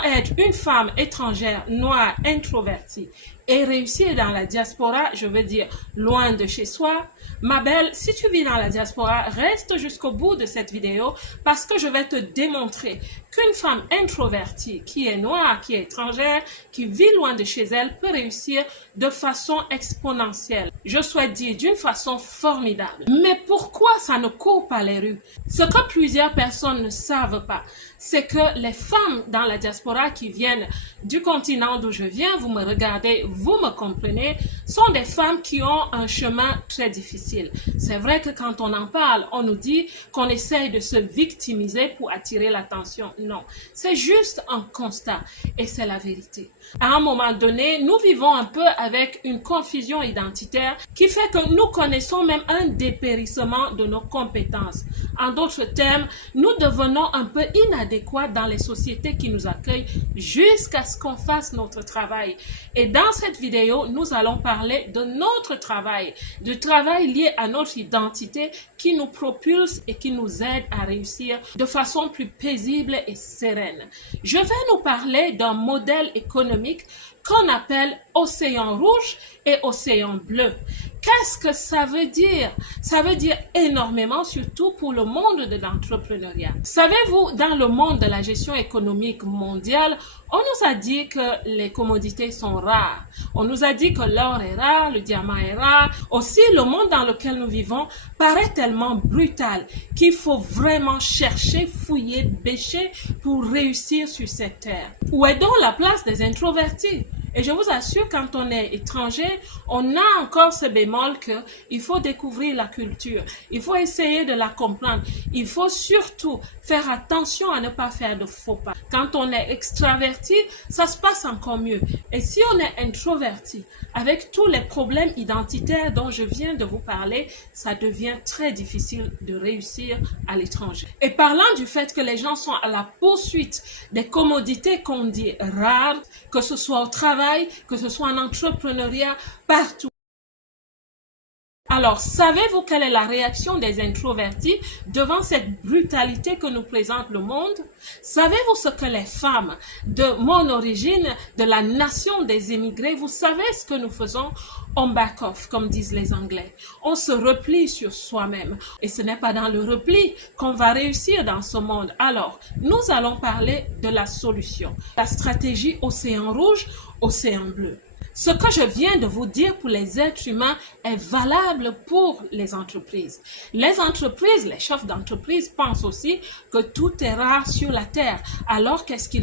Comment être une femme étrangère, noire, introvertie et réussir dans la diaspora, je veux dire loin de chez soi? Ma belle, si tu vis dans la diaspora, reste jusqu'au bout de cette vidéo parce que je vais te démontrer qu'une femme introvertie, qui est noire, qui est étrangère, qui vit loin de chez elle, peut réussir de façon exponentielle. Je souhaite dire d'une façon formidable. Mais pourquoi ça ne court pas les rues? Ce que plusieurs personnes ne savent pas, c'est que les femmes dans la diaspora qui viennent du continent d'où je viens, vous me regardez, vous me comprenez, sont des femmes qui ont un chemin très difficile. C'est vrai que quand on en parle, on nous dit qu'on essaye de se victimiser pour attirer l'attention. Non, c'est juste un constat et c'est la vérité. À un moment donné, nous vivons un peu avec une confusion identitaire qui fait que nous connaissons même un dépérissement de nos compétences. En d'autres termes, nous devenons un peu inadéquats dans les sociétés qui nous accueillent jusqu'à ce qu'on fasse notre travail. Et dans cette vidéo, nous allons parler de notre travail, du travail lié à notre identité qui nous propulse et qui nous aide à réussir de façon plus paisible et sereine. Je vais nous parler d'un modèle économique qu'on appelle Océan Rouge et Océan Bleu. Qu'est-ce que ça veut dire? Ça veut dire énormément, surtout pour le monde de l'entrepreneuriat. Savez-vous, dans le monde de la gestion économique mondiale, on nous a dit que les commodités sont rares. On nous a dit que l'or est rare, le diamant est rare. Aussi, le monde dans lequel nous vivons paraît tellement brutal qu'il faut vraiment chercher, fouiller, bêcher pour réussir sur cette terre. Où est donc la place des introvertis? Et je vous assure, quand on est étranger, on a encore ce bémol qu'il faut découvrir la culture. Il faut essayer de la comprendre. Il faut surtout faire attention à ne pas faire de faux pas. Quand on est extraverti, ça se passe encore mieux. Et si on est introverti, avec tous les problèmes identitaires dont je viens de vous parler, ça devient très difficile de réussir à l'étranger. Et parlant du fait que les gens sont à la poursuite des commodités qu'on dit rares, que ce soit au travail, que ce soit en entrepreneuriat, partout. Alors, savez-vous quelle est la réaction des introvertis devant cette brutalité que nous présente le monde? Savez-vous ce que les femmes de mon origine, de la nation des émigrés, vous savez ce que nous faisons? On back off, comme disent les Anglais. On se replie sur soi-même. Et ce n'est pas dans le repli qu'on va réussir dans ce monde. Alors, nous allons parler de la solution. La stratégie Océan Rouge, Océan Bleu. Ce que je viens de vous dire pour les êtres humains est valable pour les entreprises. Les entreprises, les chefs d'entreprise pensent aussi que tout est rare sur la terre. Alors, qu'est-ce qu'ils font?